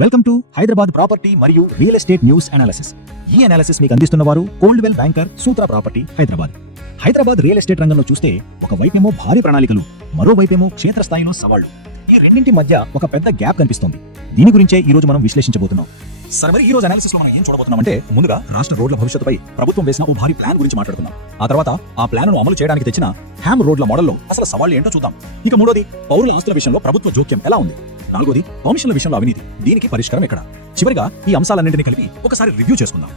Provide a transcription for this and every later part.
Welcome to Hyderabad property మరియు real estate news analysis. ఈ analysis మీకు అందిస్తున్న వారు Coldwell Banker Sutra property Hyderabad. Hyderabad real estate రంగంలో చూస్తే ఒక వైపేమో భారీ ప్రణాళికలు మరోవైపేమో క్షేత్రస్థాయిలో సవాళ్ళు. ఈ రెండింటి మధ్య ఒక పెద్ద గ్యాప్ కనిపిస్తోంది. దీని గురించే ఈ రోజు మనం విశ్లేషించబోతున్నాం. సరే మరి ఈ రోజు అనాలిసిస్లో మనం ఏం చూడబోతున్నామంటే ముందుగా రాష్ట్ర రోడ్ల భవిష్యత్తుపై ప్రభుత్వం వేసిన ఓ భారీ ప్లాన్ గురించి మాట్లాడుకుందాం. ఆ తర్వాత ఆ ప్లాన్ను అమలు చేయడానికి తెచ్చిన హ్యామ్ రోడ్ల మోడల్లో అసలు సవాళ్ళు ఏంటో చూద్దాం. ఇక మూడోది పౌరుల ఆస్తుల విషయంలో ప్రభుత్వ జోక్యం ఎలా ఉంది? నాలుగోది కమిషన్ల విషయంలో అవినీతి. దీనికి పరిష్కారం ఎక్కడ? చివరిగా ఈ అంశాలన్నింటినీ కలిపి ఒకసారి రివ్యూ చేసుకుందాం.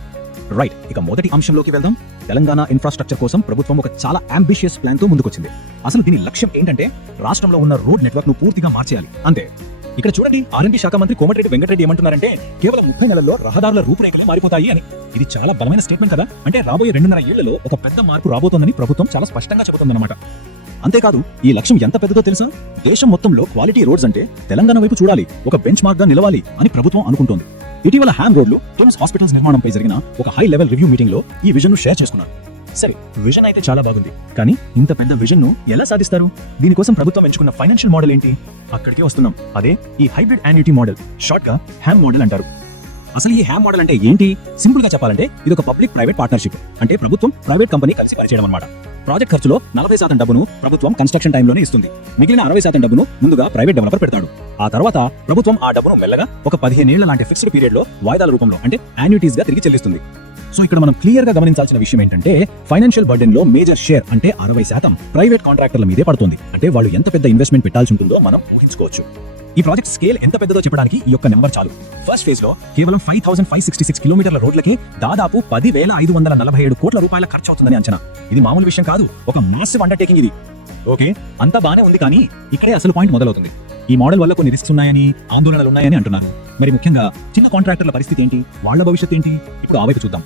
రైట్ ఇక మొదటి అంశంలోకి వెళ్దాం. తెలంగాణ ఇన్ఫ్రాస్ట్రక్చర్ కోసం ప్రభుత్వం ఒక చాలా అంబిషియస్ ప్లాన్తో ముందుకొచ్చింది. అసలు దీని లక్ష్యం ఏంటంటే రాష్ట్రంలో ఉన్న రోడ్ నెట్వర్క్ను పూర్తిగా మార్చేయాలి. అంతే. ఇక్కడ చూడండి ఆర్ఎండి శాఖ మంత్రి కోమటిరెడ్డి వెంకటరెడ్డి ఏమంటున్నారంటే కేవలం ముప్పై నెలల్లో రహదారుల రూపురేఖలే మారిపోతాయి అని. ఇది చాలా బలమైన స్టేట్మెంట్ కదా. అంటే రాబోయే రెండున్నర ఏళ్ళలో ఒక పెద్ద మార్పు రాబోతోందని ప్రభుత్వం చాలా స్పష్టంగా చెబుతుందన్నమాట. అంతేకాదు ఈ లక్ష్యం ఎంత పెద్దదో తెలుసా? దేశం మొత్తంలో క్వాలిటీ రోడ్స్ అంటే తెలంగాణ వైపు చూడాలి ఒక బెంచ్ మార్క్గా నిలవాలి అని ప్రభుత్వం అనుకుంటోంది. ఇటీవల హ్యామ్ రోడ్లు కిమ్స్ హాస్పిటల్స్ నిర్మాణంపై జరిగిన ఒక హై లెవెల్ రివ్యూ మీటింగ్లో ఈ విజన్ను షేర్ చేసుకున్నారు. సరే విజన్ అయితే చాలా బాగుంది. కానీ ఇంత పెద్ద విజన్ను ఎలా సాధిస్తారు? దీనికోసం ప్రభుత్వం ఎంచుకున్న ఫైనాన్షియల్ మోడల్ ఏంటి? అక్కడికే వస్తున్నాం. అదే ఈ హైబ్రిడ్ యాన్యుటీ మోడల్ షార్ట్గా హ్యామ్ మోడల్ అంటారు. అసలు ఈ హ్యామ్ మోడల్ అంటే ఏంటి? సింపుల్గా చెప్పాలంటే ఇది ఒక పబ్లిక్ ప్రైవేట్ పార్ట్నర్షిప్ అంటే ప్రభుత్వం ప్రైవేట్ కంపెనీ కలిసి పనిచేయడం అనమాట ప్రాజెక్ట్ ఖర్చులో నలభై శాతం డబ్బును ప్రభుత్వం కన్స్ట్రక్షన్ టైంలోనే ఇస్తుంది. మిగిలిన అరవై శాతం డబ్బును ముందుగా ప్రైవేట్ డెవలపర్ పెడతాడు. ఆ తర్వాత ప్రభుత్వం ఆ డబ్బును మెల్లగా ఒక పదిహేనేళ్ళ లాంటి ఫిక్స్డ్ పీరియడ్లో వాయిదాల రూపంలో అంటే యాన్యుటీస్గా తిరిగి చెల్లిస్తుంది. సో ఇక్కడ మనం క్లియర్గా గమనించాల్సిన విషయం ఏంటంటే ఫైనాన్షియల్ బర్డెన్లో మేజర్ షేర్ అంటే అరవై శాతం ప్రైవేట్ కాంట్రాక్టర్ల మీదే పడుతుంది. అంటే వాళ్ళు ఎంత పెద్ద ఇన్వెస్ట్మెంట్ పెట్టాల్సి ఉంటుందో మనం ఊహించుకోవచ్చు. ఈ ప్రాజెక్ట్ స్కేల్ ఎంత పెద్దదో చెప్పడానికి ఈ యొక్క నెంబర్ చాలు. ఫస్ట్ ఫేజ్లో కేవలం five thousand five sixty six కిలోమీటర్ల రోడ్లకి దాదాపు పది వేల ఐదు వందల నలభై ఏడు కోట్ల రూపాయల ఖర్చు అవుతుందని అంచనా. ఇది మామూలు విషయం కాదు ఒక మాసివ్ అండర్టేకింగ్ ఇది. ఓకే అంతా బానే ఉంది కానీ ఇక్కడే అసలు పాయింట్ మొదలవుతుంది. ఈ మోడల్ వల్ల కొన్ని రిస్క్స్ ఉన్నాయని ఆందోళనలు ఉన్నాయని అంటున్నారు. మరి ముఖ్యంగా చిన్న కాంట్రాక్టర్ల పరిస్థితి ఏంటి? వాళ్ళ భవిష్యత్ ఏంటి? ఇప్పుడు ఆ చూద్దాం.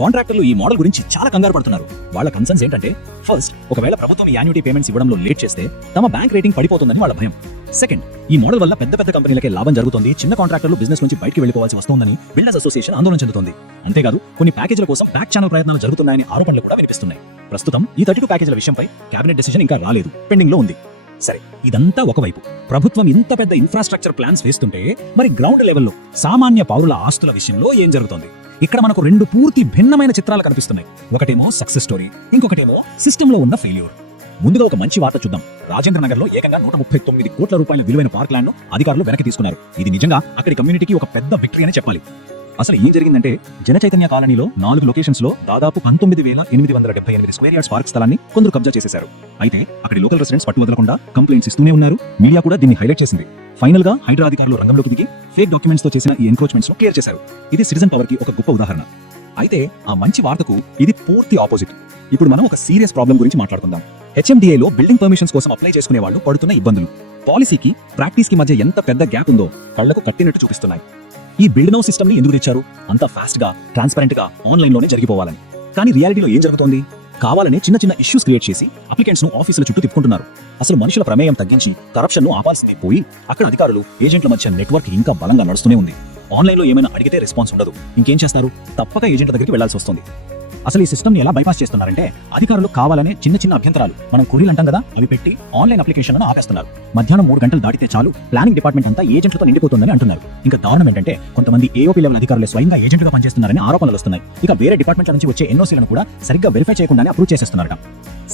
కాంట్రాక్టర్లు ఈ మోడల్ గురించి చాలా కంగారు పడుతున్నారు. వాళ్ళ కన్సర్న్స్ ఏంటంటే ఫస్ట్ ఒకవేళ ప్రభుత్వం యాన్యుటీ పేమెంట్స్ ఇవ్వడంలో లేట్ చేస్తే తమ బ్యాంక్ రేటింగ్ పడిపోతుందని వాళ్ళ భయం. సెకండ్ ఈ మోడల్ వల్ల పెద్ద పెద్ద కంపెనీలకే లాభం జరుగుతుంది. చిన్న కాంట్రాక్టర్లు బిజినెస్ నుంచి బయటికి వెళ్ళిపోవాల్సి వస్తోందని బిల్డర్స్ అసోసియేషన్ ఆందోళన చెందుతోంది. అంతేకాదు కొన్ని ప్యాకేజీల కోసం బ్యాక్ ఛానల్ ప్రయత్నాలు జరుగుతున్నాయని ఆరోపణలు కూడా వినిపిస్తున్నాయి. ప్రస్తుతం ఈ థర్టీ టూ ప్యాకేజీల విషయంపై కేబినెట్ డెసిషన్ ఇంకా రాలేదు. పెండింగ్లో ఉంది. సరే ఇదంతా ఒకవైపు. ప్రభుత్వం ఇంత పెద్ద ఇన్ఫ్రాస్ట్రక్చర్ ప్లాన్స్ వేస్తుంటే మరి గ్రౌండ్ లెవెల్లో సామాన్య పౌరుల ఆస్తుల విషయంలో ఏం జరుగుతోంది? ఇక్కడ మనకు రెండు పూర్తి భిన్నమైన చిత్రాలు కనిపిస్తున్నాయి. ఒకటేమో సక్సెస్ స్టోరీ ఇంకొకటేమో సిస్టమ్లో ఉన్న ఫెయిల్యూర్ ముందుగా ఒక మంచి వార్త చూద్దాం. రాజేంద్ర నగర్లో ఏకంగా నూట ముప్పై తొమ్మిది కోట్ల రూపాయల విలువైన పార్క్ ల్యాండ్ను అధికారులు వెనక్కి తీసుకున్నారు. ఇది నిజంగా అక్కడి కమ్యూనిటీకి ఒక పెద్ద విక్టరీ అని చెప్పాలి. అసలు ఏం జరిగిందంటే జన చైతన్య కాలనీలో నాలుగు లొకేషన్స్లో దాదాపు పంతొమ్మిది వేల ఎనిమిది వందల డెబ్బై ఎనిమిది స్క్వేర్ యార్డ్స్ పార్క్ స్థలాన్ని కొందరు కబ్జా చేసేశారు. అయితే అక్కడి లోకల్ రెసిడెంట్స్ పట్టు వదలకుండా కంప్లైంట్స్ ఇస్తూనే ఉన్నారు. మీడియా కూడా దీన్ని హైలైట్ చేసింది. ఫైనల్గా హైడ్రా అధికారులు రంగంలోకి దిగి ఫేక్ డాక్యుమెంట్స్తో చేసిన ఈ ఎన్క్రోచ్మెంట్స్ను క్లియర్ చేశారు. ఇది సిటిజన్ పవర్కి ఒక గొప్ప ఉదాహరణ. అయితే ఆ మంచి వార్తకు ఇది పూర్తి ఆపోజిట్ ఇప్పుడు మనం ఒక సీరియస్ ప్రాబ్లం గురించి మాట్లాడుకుందాం. హెచ్ఎండిఏలో బిల్డింగ్ పర్మిషన్స్ కోసం అప్లై చేసుకునే వాళ్ళు పడుతున్న ఇబ్బందులు. పాలసీకి ప్రాక్టీస్కి మధ్య ఎంత పెద్ద గ్యాప్ ఉందో కళ్ళకు కట్టినట్టు చూపిస్తున్నాయి. ఈ బిల్డ్ నౌ సిస్టమ్ని ఎందుకు తెచ్చారు? అంత ఫాస్ట్గా ట్రాన్స్పరెంట్గా ఆన్లైన్లోనే జరిగిపోవాలని. కానీ రియాలిటీలో ఏం జరుగుతోంది? కావాలని చిన్న చిన్న ఇష్యూస్ క్రియేట్ చేసి అప్లికెంట్స్ను ఆఫీసుల చుట్టూ తిప్పుకుంటున్నారు. అసలు మనుషుల ప్రమేయం తగ్గించి కరప్షన్ను ఆపాల్సింది పోయి అక్కడ అధికారులు ఏజెంట్ల మధ్య నెట్వర్క్ ఇంకా బలంగా నడుస్తూనే ఉంది. ఆన్లైన్లో ఏమైనా అడిగితే రెస్పాన్స్ ఉండదు. ఇంకేం చేస్తారు? తప్పక ఏజెంట్ల దగ్గరికి వెళ్ళాల్సి వస్తుంది. అసలు ఈ సిస్టమ్ని ఎలా బైపాస్ చేస్తున్నారంటే అధికారులు కావాలనే చిన్న చిన్న అభ్యంతరాలు. మనం కొరీలు అంటాం కదా అవి పెట్టి ఆన్లైన్ అప్లికేషన్ ఆపేస్తున్నారు. మధ్యాహ్నం మూడు గంటలు దాటితే చాలు ప్లానింగ్ డిపార్ట్మెంట్ అంతా ఏజెంట్లతో నిండిపోతుందని అంటున్నారు. ఇంకా దారుణం ఏంటంటే కొంతమంది ఏఓపీ లెవెల్ అధికారులు స్వయంగా ఏజెంట్గా పనిచేస్తున్నారని ఆరోపణలు వస్తున్నాయి. ఇక వేరే డిపార్ట్మెంట్ల నుంచి వచ్చే ఎన్ఓసీలను కూడా సరిగ్గా వెరిఫై చేయకుండానే అప్రూవ్ చేసేస్తున్నారట.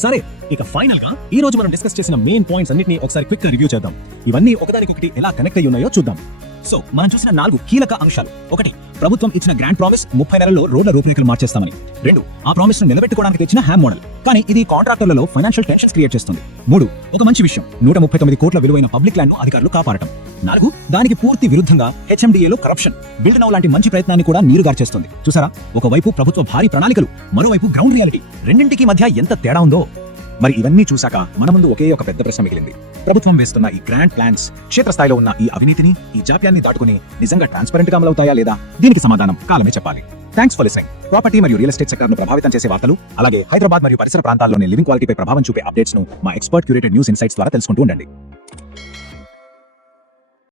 సరే ఇక ఫైనల్గా ఈ రోజు మనం డిస్కస్ చేసిన మెయిన్ పాయింట్స్ అన్నిటిని ఒకసారి క్విక్ రివ్యూ చేద్దాం. ఇవన్నీ ఒకదానికొకటి ఎలా కనెక్ట్ అయ్యి ఉన్నాయో చూద్దాం. సో మనం చూసిన నాలుగు కీలక అంశాలు. ఒకటి ప్రభుత్వం ఇచ్చిన గ్రాండ్ ప్రామిస్ ముప్పై నెలల్లో రోడ్ల రూపురేఖలు మార్చేస్తామని. రెండు ఆ ప్రామిస్ను నిలబెట్టుకోవడానికి తెచ్చిన హ్యామ్ మోడల్ కానీ ఇది కాంట్రాక్టర్లలో ఫైనాన్షియల్ టెన్షన్స్ క్రియేట్ చేస్తుంది. మూడు ఒక మంచి విషయం. నూట ముప్పై తొమ్మిది కోట్ల విలువైన పబ్లిక్ ల్యాండ్ను అధికారులు కాపాడటం. నాలుగు దానికి పూర్తి విరుద్ధంగా హెచ్ఎండిఏలో కరప్షన్ బిల్డ్ నౌ లాంటి మంచి ప్రయత్నాన్ని కూడా నీరుగార్చేస్తుంది. చూసారా? ఒకవైపు ప్రభుత్వ భారీ ప్రణాళికలు మరోవైపు గ్రౌండ్ రియాలిటీ రెండింటికి మధ్య ఎంత తేడా ఉందో? మరి ఇవన్నీ చూశాక మన ముందు ఒకే ఒక పెద్ద ప్రశ్న మిగిలింది. ప్రభుత్వం వేస్తున్న ఈ గ్రాండ్ ప్లాన్స్ క్షేత్రస్థాయిలో ఉన్న ఈ అవినీతిని ఈ జాప్యాన్ని దాటుకుని నిజంగా ట్రాన్స్పరెంట్గా అమలవుతాయా లేదా? దీనికి సమాధానం కాలమే చెప్పాలి. థ్యాంక్స్ ఫర్ లిసింగ్ ప్రాపర్టీ మరియు రియల్ ఎస్టేట్ సెక్టర్ను ప్రభావితం చేసే వార్తలు అలాగే హైదరాబాద్ మరియు పరిసర ప్రాంతాల్లోని లివింగ్ క్వాలిటీపై ప్రభావం చూపే అప్డేట్స్ను మా ఎక్స్పర్ట్ క్యూరేటెడ్ న్యూస్ ఇన్సైట్స్ ద్వారా తెలుసుకుంటూ ఉండండి.